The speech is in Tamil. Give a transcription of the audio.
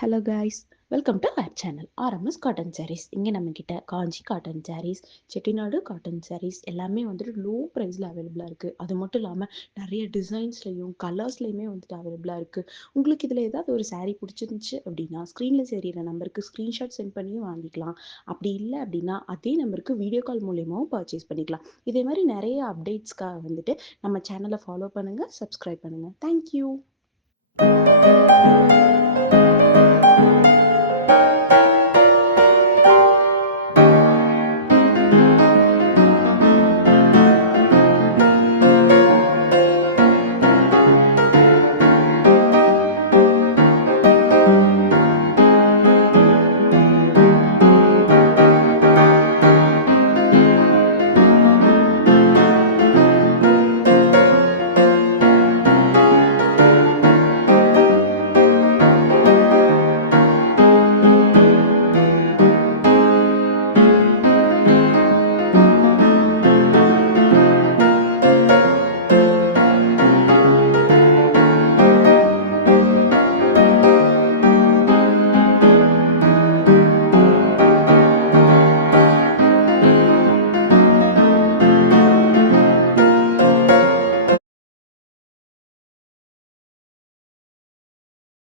Hello guys, welcome to our channel RMS cotton saris. இங்கே நம்மக்கிட்ட காஞ்சி காட்டன் சாரீஸ், செட்டிநாடு காட்டன் சாரீஸ் எல்லாமே வந்துட்டு லோ ப்ரைஸில் அவைலபிளாக இருக்குது. அது மட்டும் இல்லாமல் நிறைய டிசைன்ஸ்லையும் கலர்ஸ்லையுமே வந்துட்டு அவைலபிளாக இருக்குது. உங்களுக்கு இதில் ஏதாவது ஒரு சாரீ பிடிச்சிருந்துச்சு அப்படின்னா ஸ்க்ரீனில் தெரியிற நம்பருக்கு ஸ்க்ரீன்ஷாட் சென்ட் பண்ணியும் வாங்கிக்கலாம். அப்படி இல்லை அப்படின்னா அதே நம்பருக்கு வீடியோ கால் மூலியமாகவும் பர்ச்சேஸ் பண்ணிக்கலாம். இதே மாதிரி நிறைய அப்டேட்ஸ்க்காக வந்துட்டு நம்ம சேனலை ஃபாலோ பண்ணுங்கள், சப்ஸ்கிரைப் பண்ணுங்கள். தேங்க்யூ.